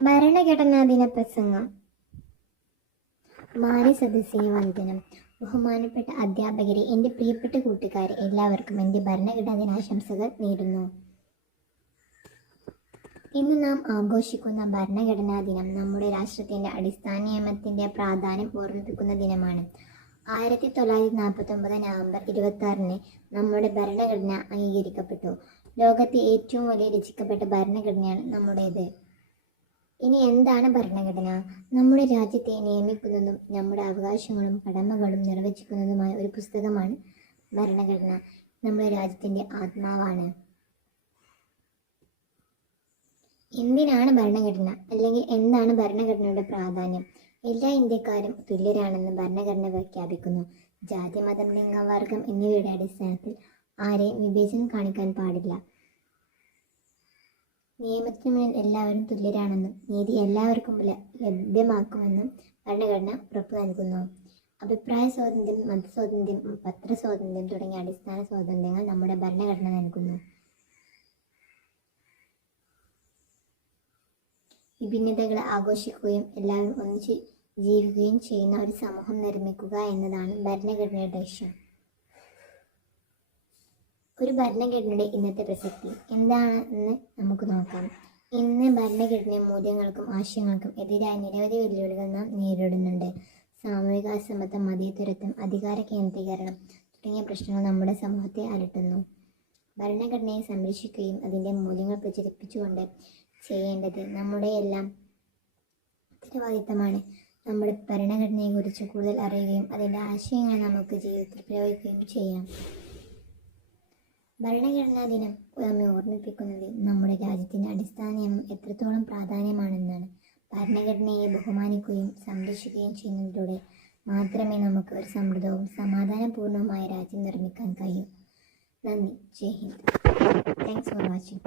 ഭരണഘടനാ ദിന പ്രസംഗം മാന്യ സദസ്സിന് വന്ദനം. ബഹുമാനപ്പെട്ട അധ്യാപകരെ എന്റെ പ്രിയപ്പെട്ട കൂട്ടുകാരെ എല്ലാവർക്കും എന്റെ ഭരണഘടനാ ദിനാശംസകൾ നേരുന്നു. ഇന്ന് നാം ആഘോഷിക്കുന്ന ഭരണഘടനാ ദിനം നമ്മുടെ രാഷ്ട്രത്തിന്റെ അടിസ്ഥാന നിയമത്തിന്റെ പ്രാധാന്യം ഓർമ്മിപ്പിക്കുന്ന ദിനമാണ്. ആയിരത്തി തൊള്ളായിരത്തി നാൽപ്പത്തി ഒമ്പത് നവംബർ ഇരുപത്തി ആറിന് നമ്മുടെ ഭരണഘടന അംഗീകരിക്കപ്പെട്ടു. ലോകത്തെ ഏറ്റവും വലിയ രചിക്കപ്പെട്ട ഭരണഘടനയാണ് നമ്മുടേത്. ഇനി എന്താണ് ഭരണഘടന? നമ്മുടെ രാജ്യത്തെ നിയമിക്കുന്നതും നമ്മുടെ അവകാശങ്ങളും കടമകളും നിർവചിക്കുന്നതുമായ ഒരു പുസ്തകമാണ് ഭരണഘടന. നമ്മുടെ രാജ്യത്തിന്റെ ആത്മാവാണ്. എന്തിനാണ് ഭരണഘടന? അല്ലെങ്കിൽ എന്താണ് ഭരണഘടനയുടെ പ്രാധാന്യം? എല്ലാ ഇന്ത്യക്കാരും തുല്യരാണെന്ന് ഭരണഘടന പ്രഖ്യാപിക്കുന്നു. ജാതി മതം ലിംഗം വർഗം എന്നിവയുടെ അടിസ്ഥാനത്തിൽ ആരെയും വിവേചനം കാണിക്കാൻ പാടില്ല. നിയമത്തിന് എല്ലാവരും തുല്യരാണെന്നും നീതി എല്ലാവർക്കും ലഭ്യമാക്കുമെന്നും ഭരണഘടന ഉറപ്പു നൽകുന്നു. അഭിപ്രായ സ്വാതന്ത്ര്യം മതസ്വാതന്ത്ര്യം പത്രസ്വാതന്ത്ര്യം തുടങ്ങിയ അടിസ്ഥാന സ്വാതന്ത്ര്യങ്ങൾ നമ്മുടെ ഭരണഘടന നൽകുന്നു. വിഭിന്നതകളെ ആഘോഷിക്കുകയും എല്ലാവരും ഒന്നിച്ച് ജീവിക്കുകയും ചെയ്യുന്ന ഒരു സമൂഹം നിർമ്മിക്കുക എന്നതാണ് ഭരണഘടനയുടെ ലക്ഷ്യം. ഒരു ഭരണഘടനയുടെ ഇന്നത്തെ പ്രസക്തി എന്താണെന്ന് നമുക്ക് നോക്കാം. ഇന്ന് ഭരണഘടന മൂല്യങ്ങൾക്കും ആശയങ്ങൾക്കും എതിരായ നിരവധി വെല്ലുവിളികൾ നാം നേരിടുന്നുണ്ട്. സാമൂഹിക അസമത്വം മതേതരത്വം അധികാര കേന്ദ്രീകരണം തുടങ്ങിയ പ്രശ്നങ്ങൾ നമ്മുടെ സമൂഹത്തെ അലട്ടുന്നു. ഭരണഘടനയെ സംരക്ഷിക്കുകയും അതിന്റെ മൂല്യങ്ങൾ പ്രചരിപ്പിച്ചുകൊണ്ട് ചെയ്യേണ്ടത് നമ്മുടെ എല്ലാം ഉത്തരവാദിത്തമാണ്. നമ്മുടെ ഭരണഘടനയെക്കുറിച്ച് കൂടുതൽ അറിയുകയും അതിന്റെ ആശയങ്ങൾ നമുക്ക് ജീവിതത്തിൽ പ്രയോഗിക്കുകയും ചെയ്യാം. ഭരണഘടനാ ദിനം നമ്മെ ഓർമ്മിപ്പിക്കുന്നത് നമ്മുടെ രാജ്യത്തിന്റെ അടിസ്ഥാന നിയമം എത്രത്തോളം പ്രാധാന്യമാണെന്നാണ്. ഭരണഘടനയെ ബഹുമാനിക്കുകയും സംരക്ഷിക്കുകയും ചെയ്യുന്നതിലൂടെ മാത്രമേ നമുക്ക് ഒരു സമൃദ്ധവും സമാധാനപൂർണവുമായ രാജ്യം നിർമ്മിക്കാൻ കഴിയൂ. നന്ദി. Jai Hind. Thanks for watching